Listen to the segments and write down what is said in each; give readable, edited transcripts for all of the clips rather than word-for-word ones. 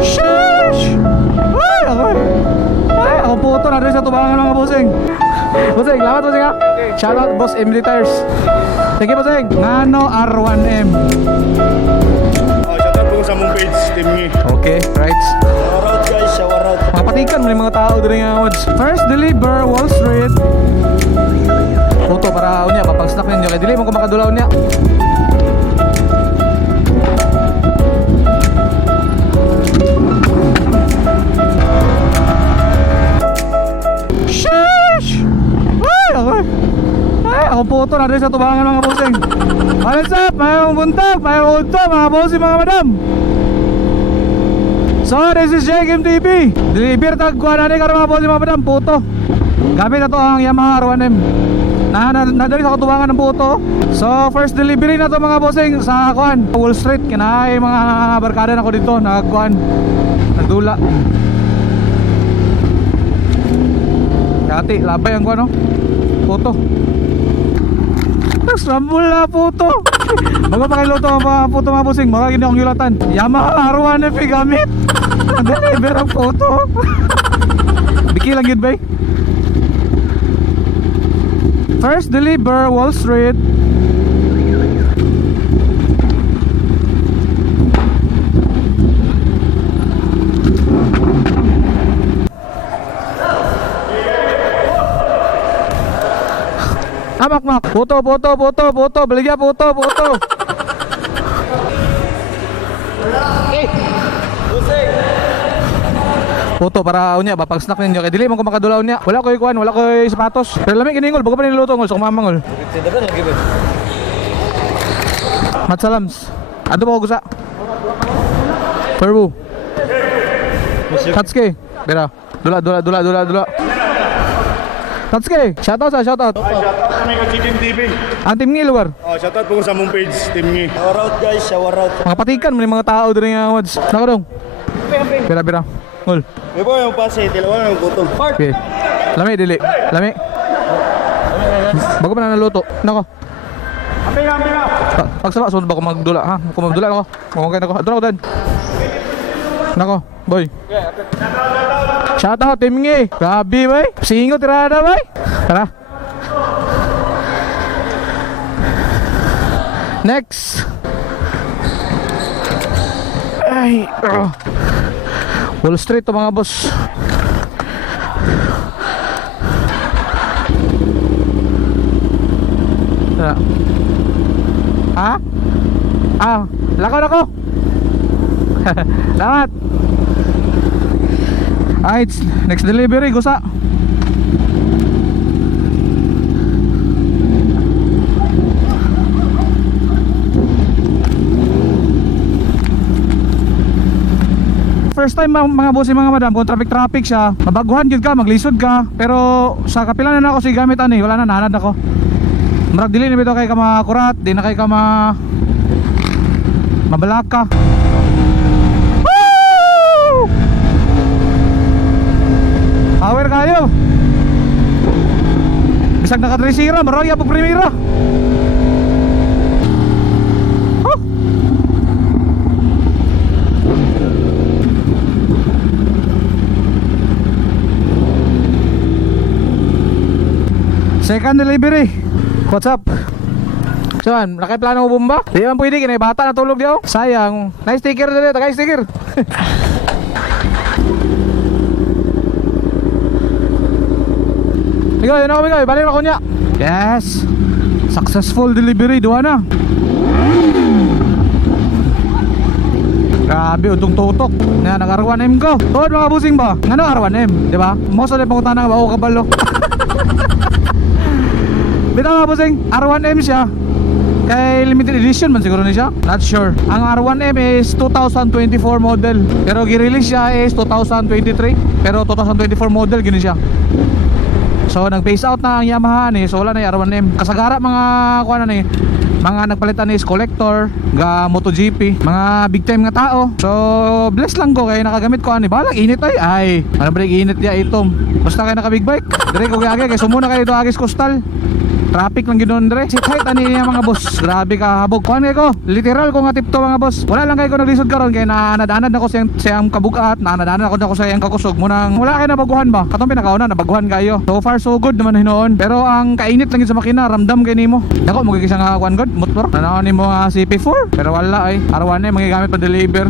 Sheesh! Ay, ako puto na rin sa tubangan mga bossing. Bossing, lamat bossing ha. Shoutout Boss Emily Tires. Sige bossing. Nano R1M. Shoutout po sa mong page, team ni. Okay, right. Shower out guys, shower out. Makapatikan mo yung mga tao doon yung awards. First deliver, Wall Street. Puto para unya, mapag-snack ninyo. Kaya dili mo kung makadulaw niya. Sheesh! Ay, ako puto na rin sa tubangan mga bossing. What's up? Mayroong buntag, mayroong ulto, mga bossing, mga madam. So, this is JGM TV. Deliver tagkuhan na ni karon mga bossing, mga madam. Puto. Gamit na to ang Yamaha R1M. Nadali sa katubangan ng puto. So, first delivery na to mga bossing sa kuhan, Wall Street. Kinahay mga barkada na ko dito. Nagkuhan, nagdula. Kati, labay ang kuhan, no? Puto. Scramble na puto. Bago pa kayo luto mga puto mga bossing, baka hindi akong yulatan. Yamaha R1M gamit. Deliver ang puto. Biki lang yun ba? First deliver, Wall Street. Mak. Puto. Baligya puto. Puto para unya mapag-snack ninyo. Kaya dili mo ko makadulaw niya. Wala ko ikuan, wala ko sapatos. Pero lamig kiningol, bago pa niluto ngol sa kumamangol. Matsalams. Ano ba ko gusa? Perbu. Tatsuki. Bera. Dula. Tatsuki. Shoutout. Shoutout kami ka JGM TV. Ang team ngi lugar. Shoutout po sa mong page, team ni. Shower out guys, shower out. Makapatikan mo yung mga tao doon yung awards. Nako dong. Bera. Ngol. Ibo yung pase, tilawan yung puto. Okay. Lami. Bago pa na naluto. Nako. Ampi na. Pagsama, sunod ba ko magdula ha? Kung magdula nako. Kumakain ako. Doon ako dan. Nako, boy. Shoutout team ngi. Grabe boy. Singo tirada boy. Tara. Next. Ay. Wall Street to mga boss. Ha? Lakaw na ko. Salamat. It's next delivery, gusa. First time mga boss mga madam, kung traffic siya, mabaguhan yun ka, maglisod ka. Pero sa kapila na ako si gamit ani, wala na, nanad ako. Marag dili na bito kay ka makurat, di na kay ka mabalaka. Woo! Power kayo. Bisag nakadresira, marag yapog primera. Second delivery. What's up? Saan? Nakaplano mo bomba? Di man pwede, kinay bata natulog diyo. Sayang. Nice sticker dali, tagay sticker. Ikaw, yun ako ikaw, balik ako niya. Yes. Successful delivery, duha na. Grabe, utong tutok. Nga, nag-R1M ko. Tuod mga busing ba? Nga no, R1M, di ba? Most of the pangutana, ba ako kabalo. Bitaw mga busing, R1M siya. Kay limited edition man siguro ni siya. Not sure. Ang R1M is 2024 model. Pero gi-release siya is 2023. Pero 2024 model gini siya. So nag-phase out na ang Yamaha ni. So wala na yung R1M. Kasagara mga kuha na ni, mga nagpalitan is collector, ga MotoGP, mga big time nga tao. So bless lang ko kay nakagamit ko ani. Balang init ay. Ano ba init ya itom. Basta kay naka big bike. Dire ko gyagi kay sumuna kay do agis coastal. Traffic lang ginoon dire. Si kahit ani niya mga boss. Grabe ka habog. Kuan kay ko. Literal ko nga tipto mga boss. Wala lang kay ko naglisod karon kay naanad-anad na ko siyang kabugat, naanad-anad ako sa iyang kakusog mo nang wala kay nabaguhan ba. Katong pinakauna nabaguhan kayo. So far so good naman hinoon. Pero ang kainit lang yun sa makina, ramdam kay nimo. Dako mo gigisa nga kuan god, motor. Nanaon nimo nga CP4. Pero wala ay. R1 magigamit pa deliver.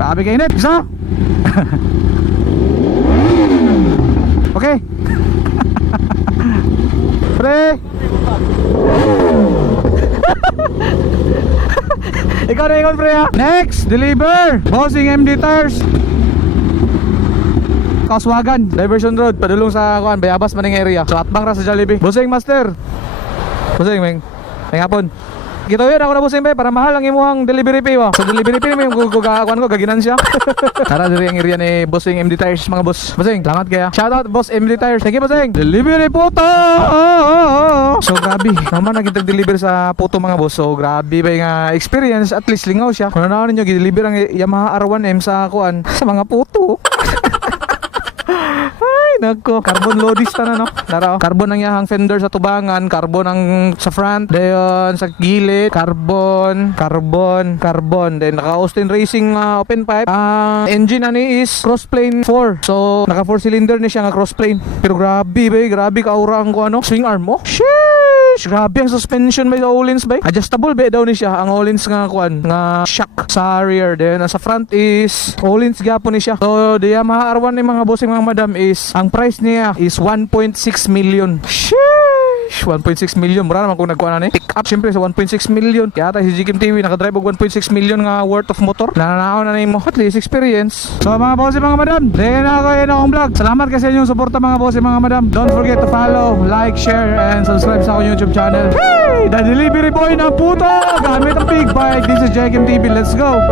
Grabe kayo net, isa. Okay. Pre. Ikaw na ikon pre ha. Next, deliver. Bossing MD Tires. Kaswagan, Diversion Road, padulong sa kuan, Bayabas maning area. So atbang ra sa Jollibee. Bossing Master. Bossing meng. May hapon. Kita yun ako na bossing bay para mahal ang imuhang delivery fee wa. So delivery fee mo yung kukuhaan ko gaginan siya. Tara diri ang area ni Bossing MD Tires mga boss. Bossing, salamat kaya. Shout out Boss MD Tires. Thank you bossing. Delivery puto. So grabe, naman nagitag-deliver sa puto mga boss. So grabe ba nga experience, at least lingaw siya. Kung ano ninyo gi-deliver ang Yamaha R1M sa kuan sa mga puto. Ay, nagko. Carbon loadista na, no? Tara, carbon ang yahang fender sa tubangan, carbon ang sa front, dayon sa gilid, carbon. Then naka Austin Racing open pipe. Ang engine ani is crossplane 4. So, naka 4 cylinder ni siya nga crossplane. Pero grabe, bay, grabe ka aura ang ko ano, swing arm mo. Sheesh, grabe ang suspension bay sa Olins bay. Adjustable bay daw ni siya ang Olins nga kuan, nga shock sa rear. Then sa front is Olins gapon ni siya. So, the Yamaha R1 ni mga bossing mga madam is ang price niya is 1.6 million. Sheesh, 1.6 million. Mura naman kung nagkuha na ni. Pick up syempre sa 1.6 million. Kaya tayo si GKM TV nakadrive og 1.6 million nga worth of motor. Nananaon na nimo at least experience. So mga boss mga madam, dahil na ako yun akong vlog. Salamat kasi inyong suporta mga boss mga madam. Don't forget to follow, like, share, and subscribe sa akong YouTube channel. Hey! The delivery boy ng puto! Gamit ang big bike. This is GKM TV. Let's go!